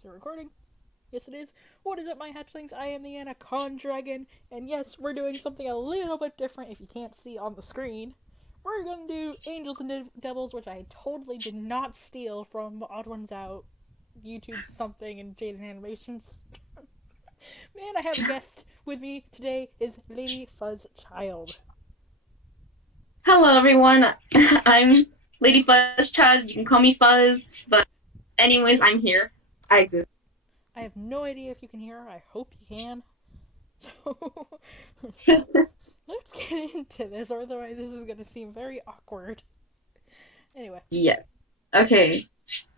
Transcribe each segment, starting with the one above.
Is it recording? Yes, it is. What is up, my hatchlings? I am the Anacondragon, and yes, we're doing something a little bit different if you can't see on the screen. We're gonna do Angels and Devils, which I totally did not steal from Odd Ones Out, YouTube something, and Jaidenanimations. Man, I have a guest with me today is Ladyfuzzchild. Hello, everyone. I'm Ladyfuzzchild. You can call me Fuzz, but anyways, I'm here. I exist. I have no idea if you can hear her. I hope you can. So, let's get into this, or otherwise this is gonna seem very awkward. Anyway, Yeah. Okay.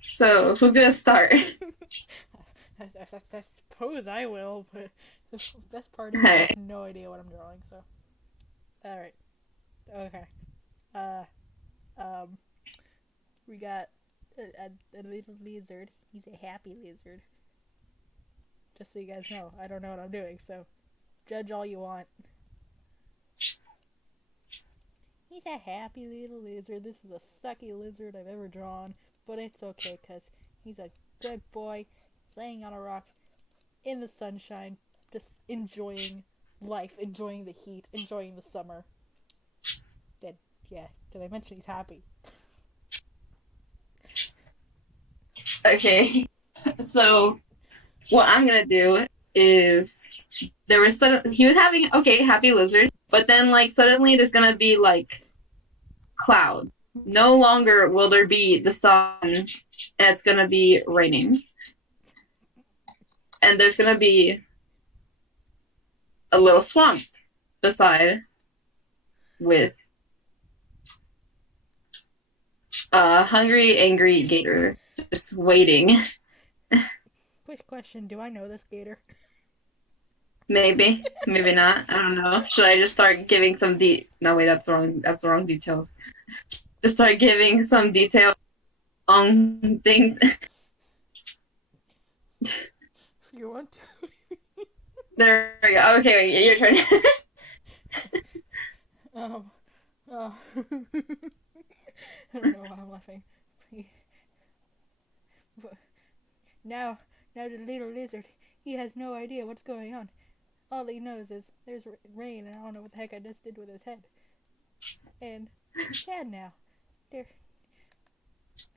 So who's gonna start? I suppose I will, but the best part is I have Alright. no idea what I'm drawing. So, all right, okay. Uh, um, we got a little lizard. He's a happy lizard. Just so you guys know, I don't know what I'm doing, so judge all you want. He's a happy little lizard. This is the sucky lizard I've ever drawn, but it's okay because he's a good boy, laying on a rock in the sunshine, just enjoying life, enjoying the heat, enjoying the summer. And yeah, did I mention he's happy? Okay. So what I'm gonna do is he was having happy lizard, but then suddenly there's gonna be clouds. No longer will there be the sun, and it's gonna be raining, and there's gonna be a little swamp beside with a hungry, angry gator just waiting. Quick question: do I know this gator? Maybe, maybe not. I don't know. Should I just start giving some No, wait, that's wrong. That's the wrong details. Just start giving some detail on things. If you want to. There we go. Okay, wait, your turn. um, I don't know why I'm laughing. But now, now the little lizard, he has no idea what's going on. All he knows is there's rain, and I don't know what the heck I just did with his head. And he's sad now. There,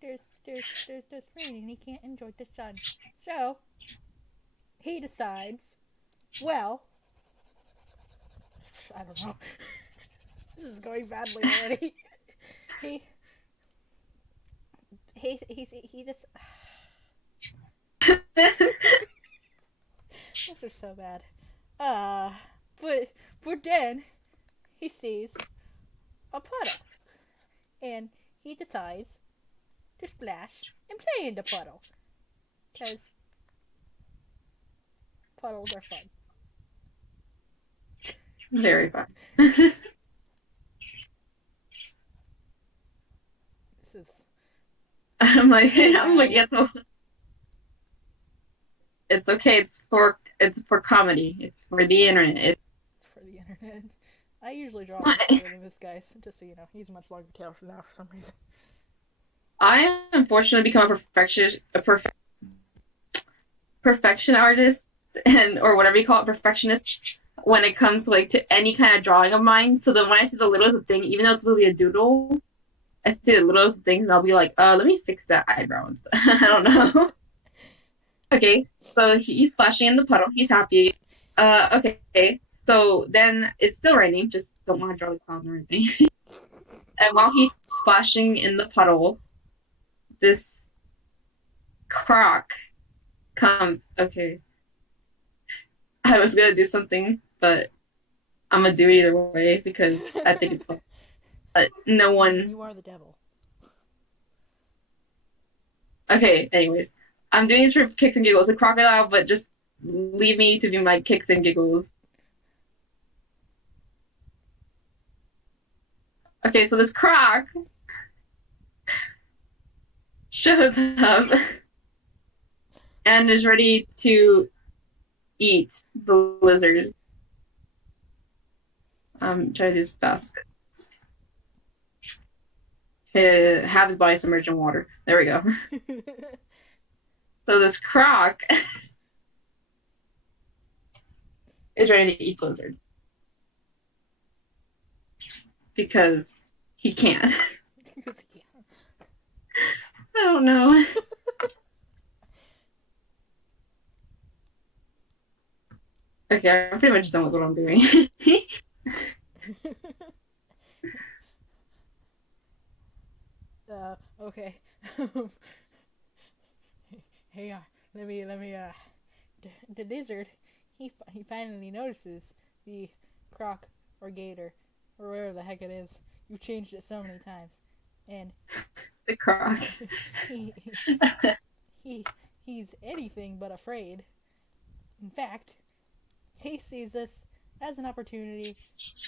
there's just rain, and he can't enjoy the sun. So he decides, well, I don't know. This is going badly already. he he just. This is so bad. Uh, but then he sees a puddle, and he decides to splash and play in the puddle, cause puddles are fun. Very fun. This is so I'm like, bad. yeah, it's okay. It's for comedy. It's for the internet. It's for the internet. I usually draw much It's better than this guy, just so you know. He's a much longer tail for now for some reason. I unfortunately become perfection artist and or whatever you call it, perfectionist when it comes to to any kind of drawing of mine. So then when I see the littlest thing, even though it's really a doodle, I see the littlest things and I'll be like, let me fix that eyebrow and stuff. I don't know. Okay, so he's splashing in the puddle. He's happy. Okay. So then it's still raining. Just don't want to draw the cloud or anything. And while he's splashing in the puddle, this croc comes. Okay, I was gonna do something, but I'm gonna do it either way because I think it's fun. But no one. You are the devil. Okay, anyways, I'm doing this for kicks and giggles. A crocodile, but just leave me to be my kicks and giggles. Okay, so this croc shows up and is ready to eat the lizard. Try to do this fast. Have his body submerged in water. There we go. So this croc is ready to eat Blizzard because he can. I don't know. Okay, I'm pretty much done with what I'm doing. Okay. Hang on. Let me. The lizard, he finally notices the croc or gator or whatever the heck it is. You've changed it so many times, and The croc. he he he's anything but afraid. In fact, he sees this as an opportunity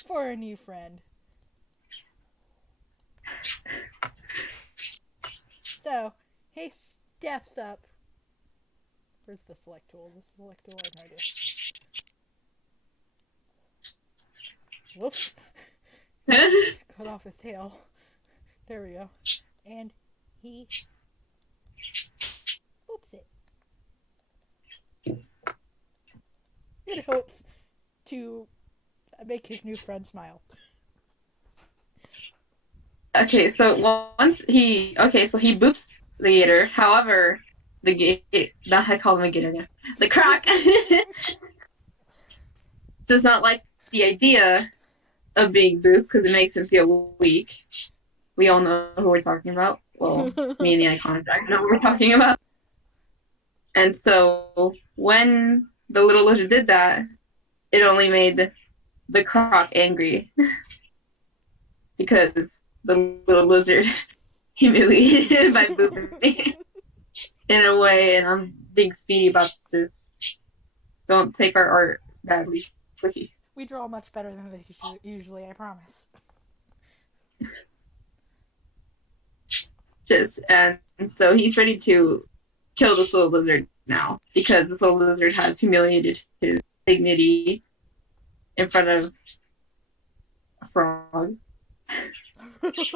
for a new friend. So he steps up. Where's the select tool? The select tool, I have no idea. Whoops. Cut off his tail. There we go. And he whoops it. In hopes to make his new friend smile. Okay, so so he boops the gator. However, I call him a gator again. The croc does not like the idea of being booped because it makes him feel weak. We all know who we're talking about. Well, me and the Anacondragon know who we're talking about. And so when the little lizard did that, it only made the croc angry because the little lizard humiliated by booping me in a way, and I'm being speedy about this. Don't take our art badly, please. We draw much better than they usually, I promise. And so he's ready to kill this little lizard now because this little lizard has humiliated his dignity in front of a frog. It's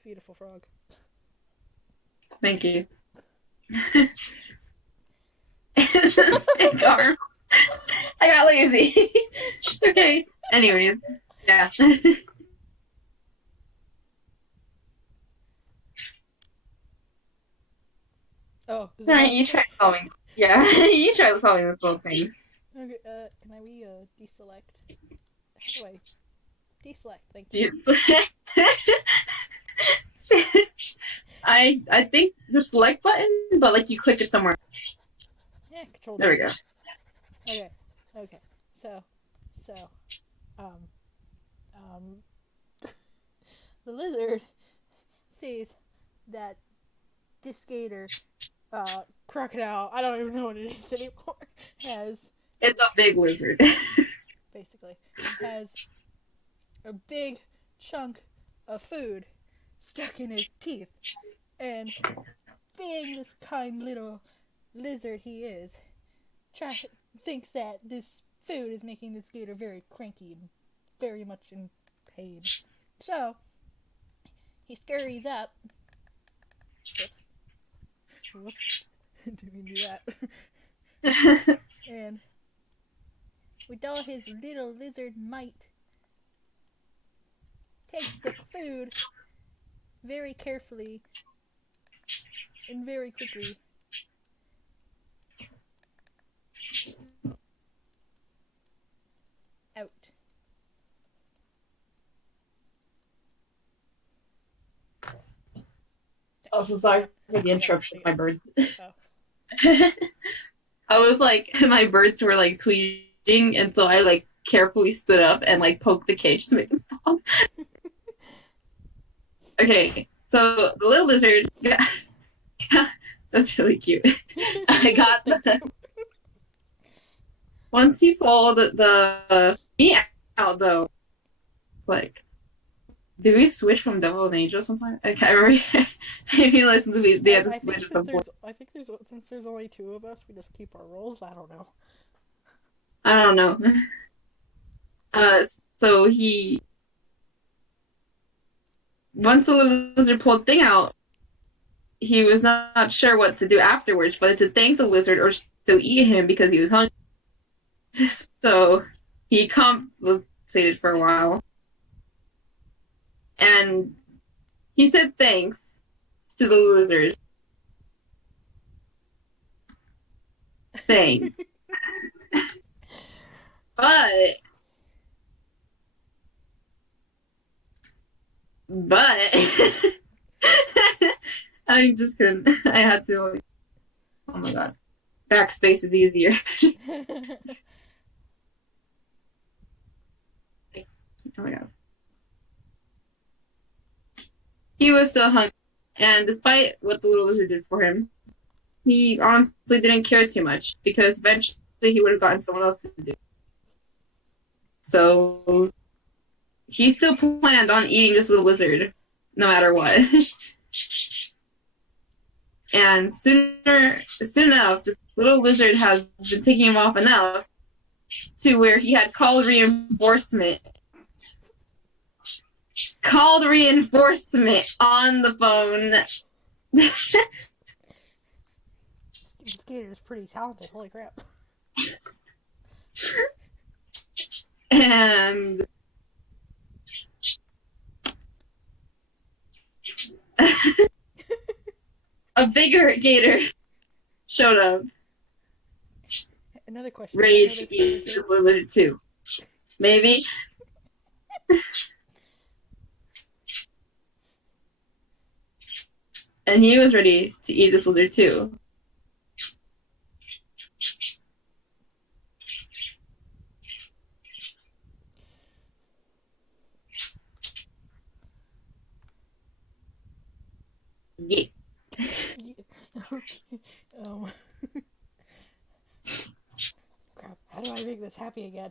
a beautiful frog. Thank you. Stick arm. I got lazy. Okay. Anyways, yeah. Oh, is it Alright, you try solving. Yeah, you try solving this little thing. Okay, can I deselect? How do I deselect? Thank you. I think the select button, but like you click it somewhere. Yeah, control. There we go. Okay. So, um, the lizard sees that this gator, crocodile, I don't even know what it is anymore, has It's a big lizard. basically has a big chunk of food stuck in his teeth, and being this kind little lizard he is, thinks that this food is making this gator very cranky and very much in pain. So he scurries up. Whoops. Didn't mean to do that. And with all his little lizard might, takes the food very carefully and very quickly out. Also, sorry for the interruption of my birds. Oh. I was like, my birds were like tweeting, and so I like carefully stood up and like poked the cage to make them stop. Okay, so the little lizard, yeah, that's really cute. I got the once you follow the me out though, it's like, did we switch from Devil and Angel sometime? I can't remember. Maybe listen to me. They had to switch at some point. I think since there's only two of us, we just keep our roles. I don't know. I don't know. So once the little lizard pulled thing out, he was not sure what to do afterwards, whether to thank the lizard or still eat him because he was hungry. So he compensated for a while. And he said thanks to the lizard. Thanks. But I just couldn't. I had to like, oh my god. Backspace is easier. Oh my god. He was still hungry, and despite what the little lizard did for him, he honestly didn't care too much because eventually he would have gotten someone else to do it. So he still planned on eating this little lizard, no matter what. And soon enough, this little lizard has been taking him off enough to where he had called reinforcement. Called reinforcement on the phone. This gator is pretty talented. Holy crap. And a bigger gator showed up. Another question. Ready to eat this lizard too. Maybe. And he was ready to eat this lizard too. Yeah. Okay. Crap. How do I make this happy again?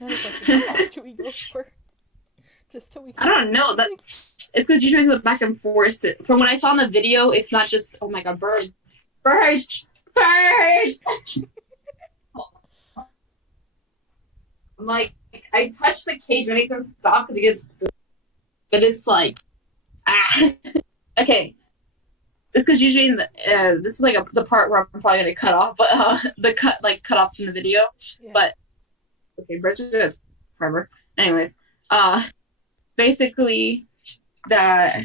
Another question. How long do we go for? Just till we. I don't know. It's because you go back and forth. From what I saw in the video, it's not just oh my god, birds. Like I touched the cage and it makes them stop because it gets spooked. But it's like okay. It's because usually in the this is like the part where I'm probably gonna cut off, but the cut off from the video. Yeah. But okay, birds are good forever. Anyways, basically that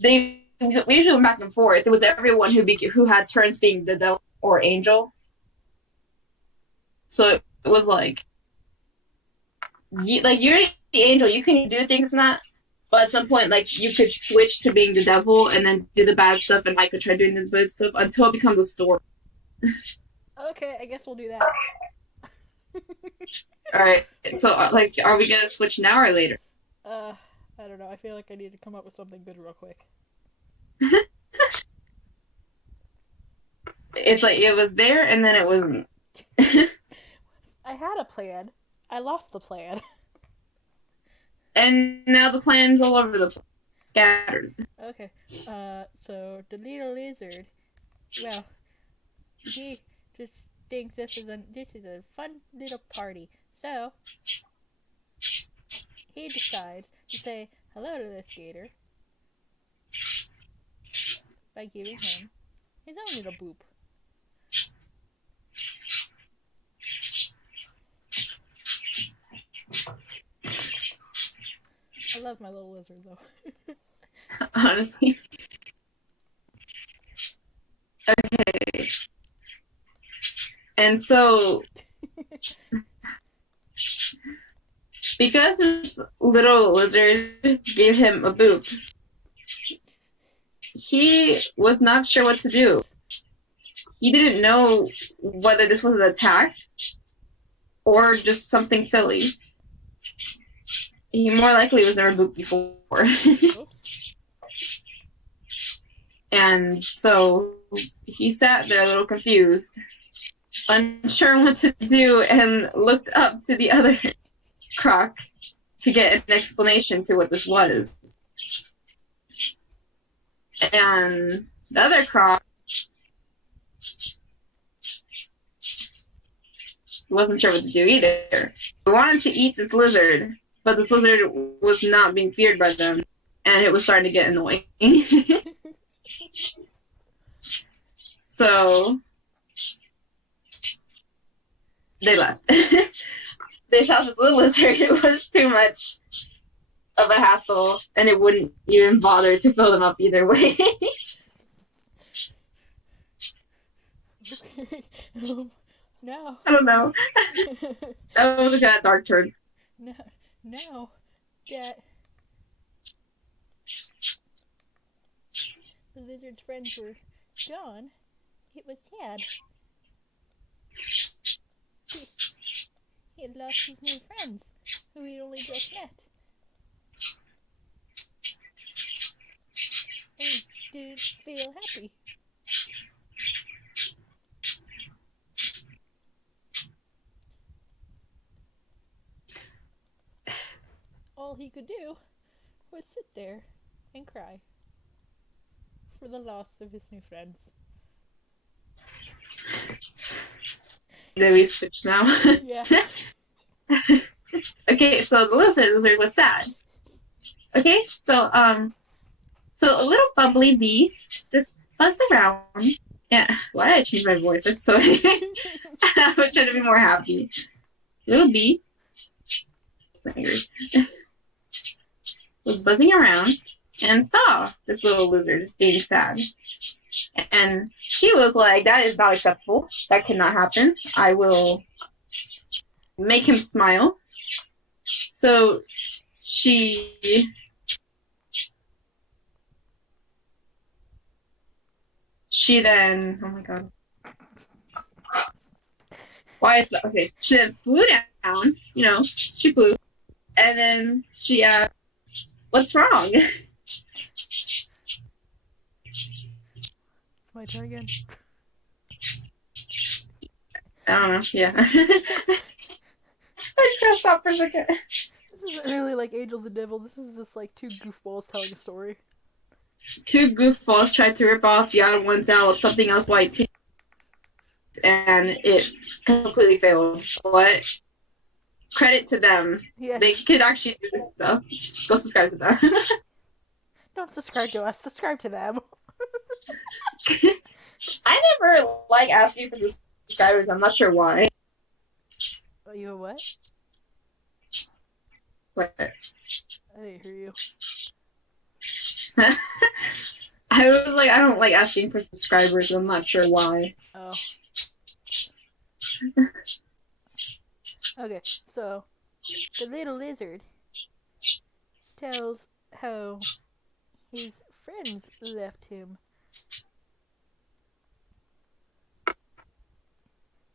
we usually went back and forth. It was everyone who had turns being the devil or angel. So it was like you're the angel. You can do things and that. But at some point, like, you could switch to being the devil and then do the bad stuff, and I could try doing the good stuff until it becomes a story. Okay, I guess we'll do that. Alright, so, like, are we gonna switch now or later? I don't know. I feel like I need to come up with something good real quick. It's like, it was there, and then it wasn't. I had a plan. I lost the plan. And now the plan's all over the place. Scattered. Okay. So the little lizard, well, he just thinks this is a fun little party. So he decides to say hello to this gator by giving him his own little boop. I love my little lizard, though. Honestly. Okay. And so, because this little lizard gave him a boop, he was not sure what to do. He didn't know whether this was an attack or just something silly. He more likely was never booped before. And so he sat there a little confused, unsure what to do, and looked up to the other croc to get an explanation to what this was. And the other croc wasn't sure what to do either. He wanted to eat this lizard, but this lizard was not being feared by them, and it was starting to get annoying. So they left. They thought this little lizard was too much of a hassle, and it wouldn't even bother to fill them up either way. Now. I don't know. That was a kind of dark turn. Now that the lizard's friends were gone, it was sad. He had lost his new friends, who he only just met. And he didn't feel happy. All he could do was sit there and cry for the loss of his new friends. Did we switch now? Yeah. Okay, so the lizard was sad. Okay, so a little bubbly bee just buzzed around. Yeah, why did I change my voice? That's so. I was trying to be more happy. Little bee was buzzing around and saw this little lizard being sad. And she was like, that is not acceptable. That cannot happen. I will make him smile. So she then, oh my god. Why is that? Okay. She then flew down, she flew. And then she asked, what's wrong? My turn again. I don't know, yeah. I pressed stop for a second. This isn't really like Angels and Devils. This is just like two goofballs telling a story. Two goofballs tried to rip off the other one's out something else YT, and it completely failed. But credit to them. Yeah. They could actually do this stuff. Go subscribe to them. Don't subscribe to us. Subscribe to them. I never like asking for subscribers. I'm not sure why. Oh, you a what? But I didn't hear you. I was like, I don't like asking for subscribers. I'm not sure why. Oh. Okay, so the little lizard tells how his friends left him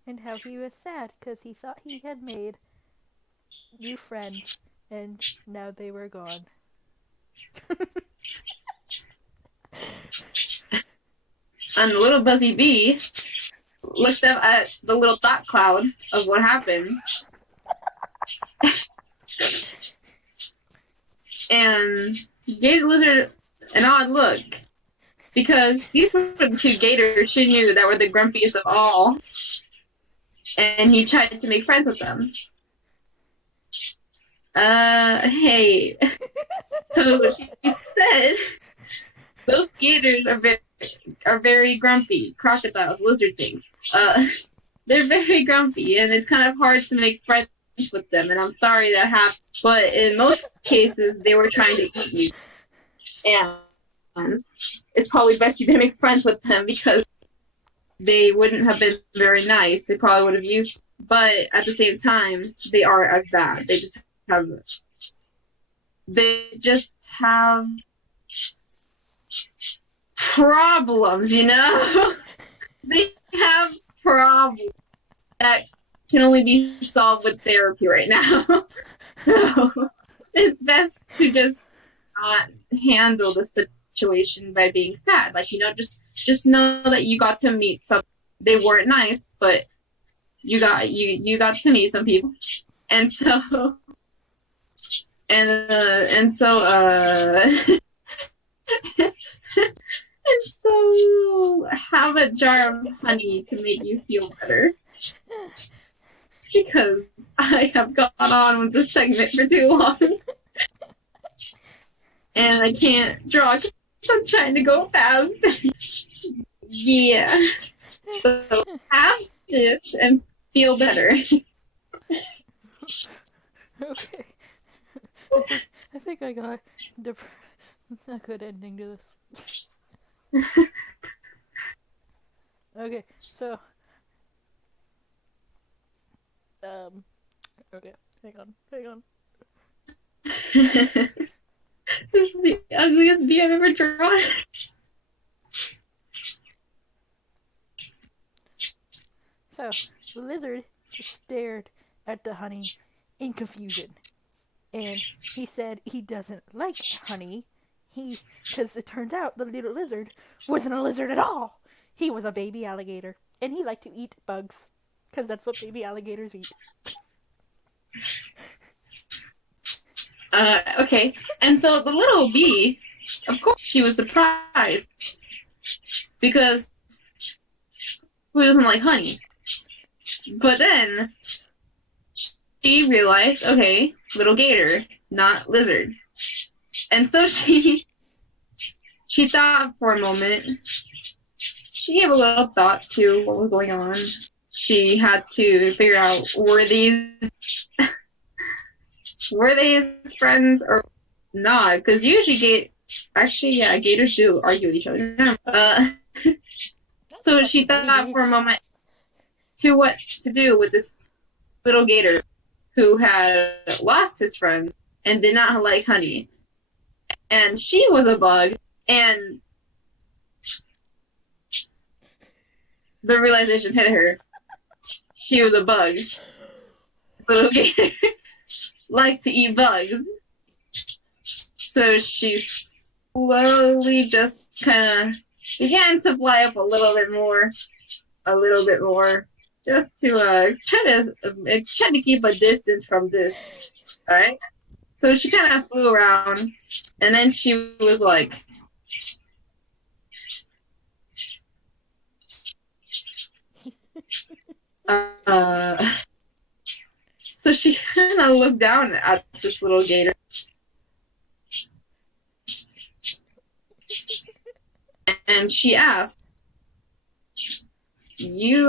and how he was sad because he thought he had made new friends and now they were gone. And the little buzzy bee looked up at the little thought cloud of what happened. And gave the lizard an odd look. Because these were the two gators she knew that were the grumpiest of all. And he tried to make friends with them. Hey. So she said, those gators are very grumpy. Crocodiles, lizard things. They're very grumpy, and it's kind of hard to make friends with them. And I'm sorry that happened, but in most cases, they were trying to eat you. And it's probably best you didn't make friends with them because they wouldn't have been very nice. They probably would have used, but at the same time, they aren't as bad. They just have problems, They have problems that can only be solved with therapy right now. So it's best to just not handle the situation by being sad. Like, just know that you got to meet some. They weren't nice, but you got to meet some people, and so and so and so have a jar of honey to make you feel better. because I have gone on with this segment for too long. And I can't draw because I'm trying to go fast. Yeah. So have this and feel better. Okay. I think I got it's not a good ending to this. Okay, so okay, hang on. This is the ugliest bee I've ever drawn. So the lizard stared at the honey in confusion, and he said he doesn't like honey. Because it turns out the little lizard wasn't a lizard at all. He was a baby alligator, and he liked to eat bugs, because that's what baby alligators eat. Okay. And so the little bee, of course, she was surprised because who doesn't like honey? But then she realized, okay, little gator, not lizard. And so she thought for a moment. She gave a little thought to what was going on. She had to figure out were these friends or not? Because usually gators do argue with each other. So she thought for a moment to what to do with this little gator who had lost his friend and did not like honey. And she was a bug, and the realization hit her. She was a bug. This little gator liked to eat bugs. So she slowly just kind of began to fly up a little bit more, just to try to keep a distance from this. All right. So she kind of flew around, and then she was like, So she kind of looked down at this little gator. And she asked, you,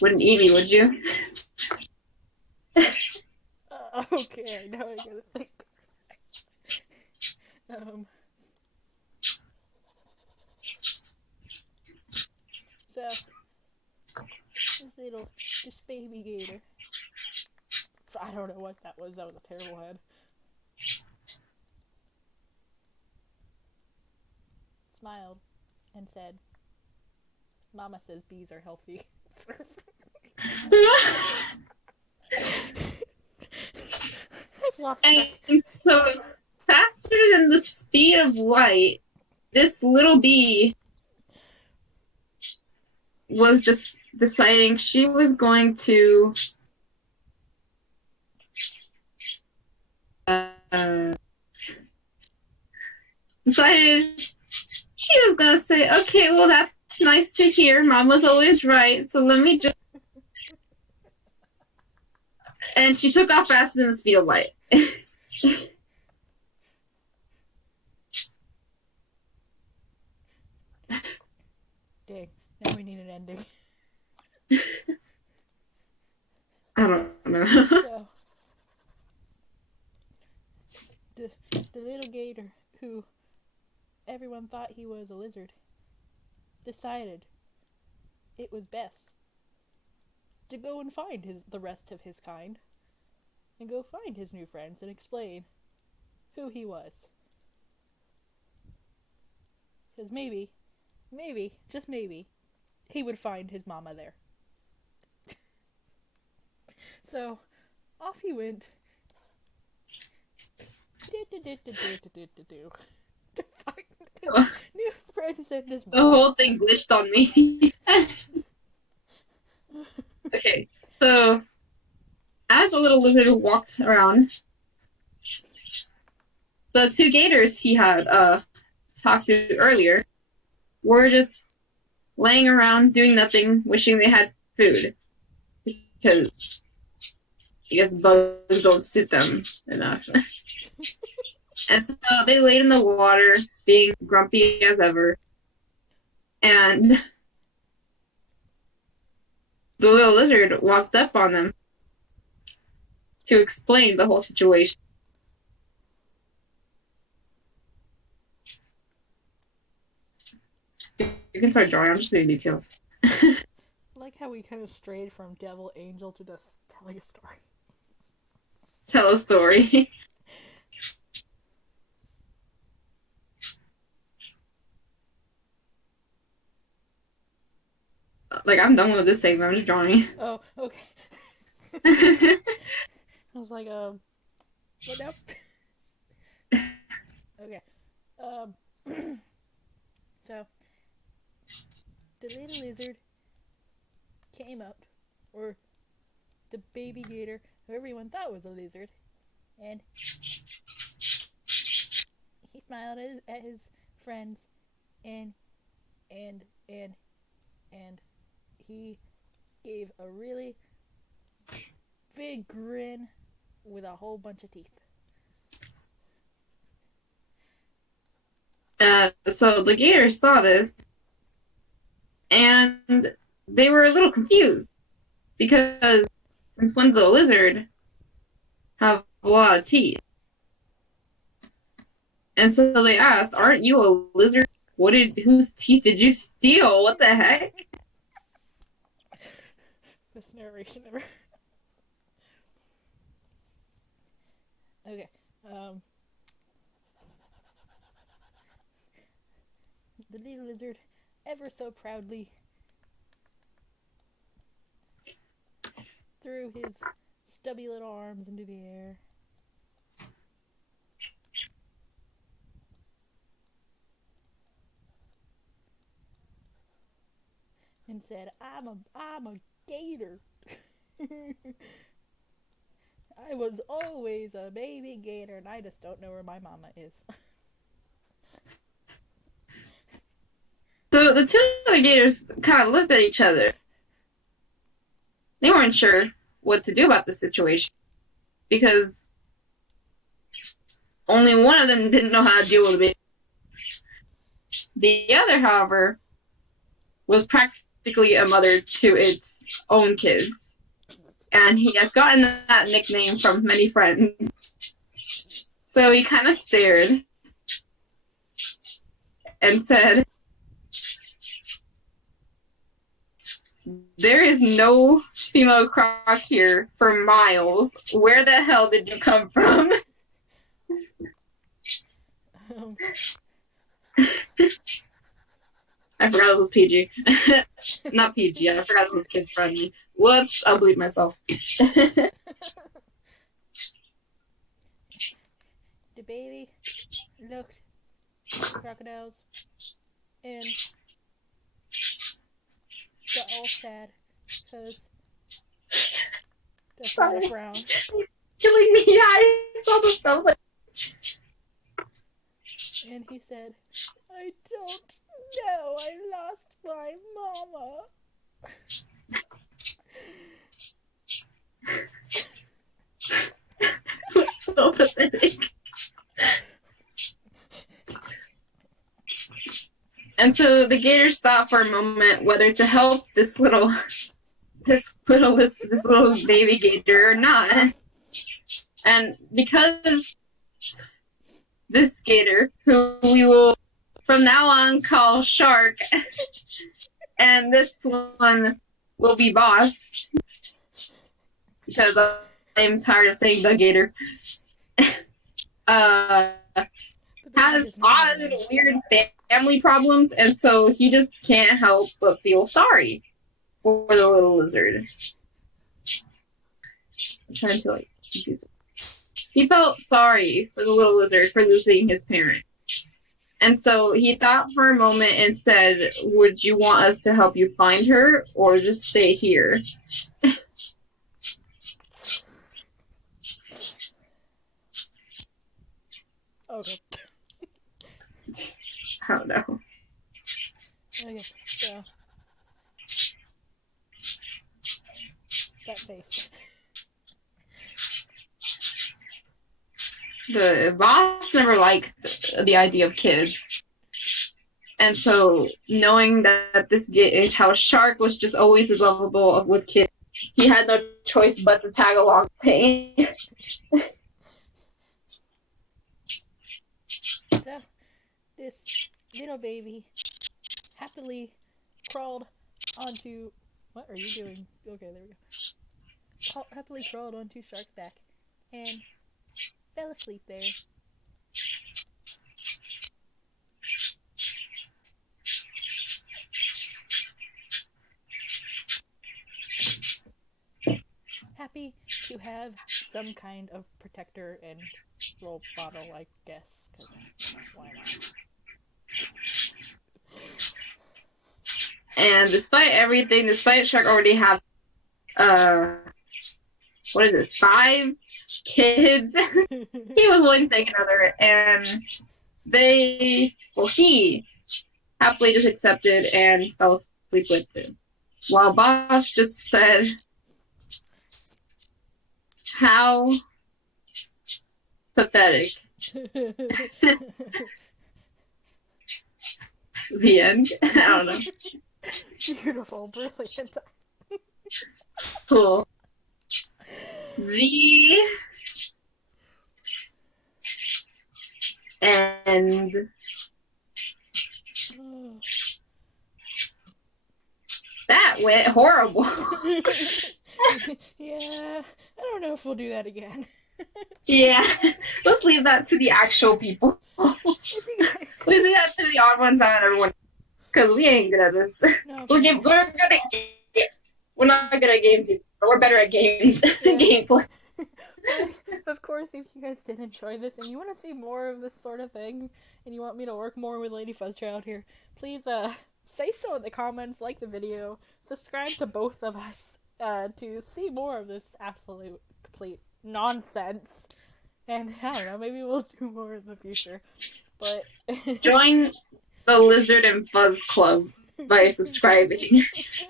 wouldn't eat me, would you? Okay, now I gotta think. So, this baby gator. I don't know what that was. That was a terrible head. Smiled and said, "Mama says bees are healthy." And so, faster than the speed of light, this little bee was just deciding she was going to decided she was gonna say, okay, well, that's nice to hear. Mama's always right, so let me just. And she took off faster than the speed of light. Dang, now we need an ending. I don't know. So, the little gator, who everyone thought he was a lizard, decided it was best to go and find the rest of his kind, and go find his new friends and explain who he was. Because maybe, just maybe, he would find his mama there. So, off he went. To find his new friends and his mama. The whole thing glitched on me. Okay, so as the little lizard walked around, the two gators he had talked to earlier were just laying around doing nothing, wishing they had food. because I guess bugs don't suit them enough. And so they laid in the water, being grumpy as ever. And the little lizard walked up on them to explain the whole situation. You can start drawing. I'm just doing details. I like how we kind of strayed from devil angel to just telling a story. Tell a story. Like, I'm done with this segment. I'm just drawing. Oh, okay. I was like, what up? Okay. Um, so, the little lizard came up, or the baby gator, who everyone thought was a lizard, and he smiled at his friends, and and and and he gave a really big grin with a whole bunch of teeth. So the gators saw this, and they were a little confused because since when's the lizard have a lot of teeth? And so they asked, "Aren't you a lizard? Whose teeth did you steal? What the heck?" Best narration ever. Okay. The little lizard, ever so proudly, threw his stubby little arms into the air. And said, I'm a gator. I was always a baby gator, and I just don't know where my mama is. So the two alligators kind of looked at each other. They weren't sure what to do about the situation because only one of them didn't know how to deal with it. The other, however, was practically a mother to its own kids. And he has gotten that nickname from many friends. So he kind of stared and said, "There is no female croc here for miles. Where the hell did you come from?" I forgot it was PG. Not PG. I forgot it was kids friendly. Whoops, I'll bleep myself. The baby looked at the crocodiles and got all sad because that's not a frown. Killing me. Yeah, I saw the spell. And he said, I don't know. I lost my mama. It's so pathetic. And so the gators thought for a moment whether to help this little baby gator or not. And because this gator, who we will from now on call Shark, and this one will be Boss, because I'm tired of saying the gator, has odd, weird family problems, and so he just can't help but feel sorry for the little lizard. I'm trying to confuse him. He felt sorry for the little lizard for losing his parent. And so he thought for a moment and said, "Would you want us to help you find her or just stay here?" Okay. I don't know. Okay, so that face. The boss never liked the idea of kids. And so, knowing that this gatehouse shark was just always lovable with kids, he had no choice but to tag along thing. So, this little baby happily crawled onto... What are you doing? Okay, there we go. Happily crawled onto Shark's back and fell asleep there. Happy to have some kind of protector and little bottle, I guess, because why not? And despite everything, despite Shark already have, what is it, 5 kids, he was willing to take another, and he happily just accepted and fell asleep with him. While Boss just said, how pathetic. The end? I don't know. Beautiful, brilliant. Cool. The end. That went horrible. Yeah, I don't know if we'll do that again. Yeah, let's leave that to the actual people. Let's leave that to the odd ones out of everyone, because we ain't good at this. No, We're not good at games, but we're better at games. Yeah. Gameplay. Of course, if you guys did enjoy this and you want to see more of this sort of thing, and you want me to work more with Ladyfuzzchild here, please say so in the comments, like the video, subscribe to both of us to see more of this absolute complete nonsense. And I don't know, maybe we'll do more in the future. But Join the Lizard and Fuzz Club by subscribing,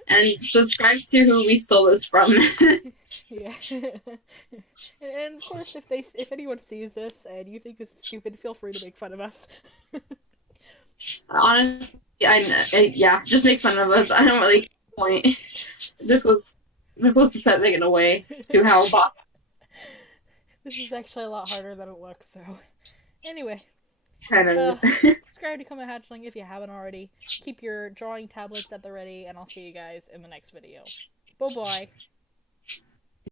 and subscribe to who we stole this from. Yeah. And of course, if anyone sees this and you think this is stupid, feel free to make fun of us. Honestly, yeah, just make fun of us. I don't really point. This was pathetic in a way to how Boss. This is actually a lot harder than it looks. So, anyway, Kind of. subscribe to Become a Hatchling if you haven't already. Keep your drawing tablets at the ready, and I'll see you guys in the next video. Bye bye.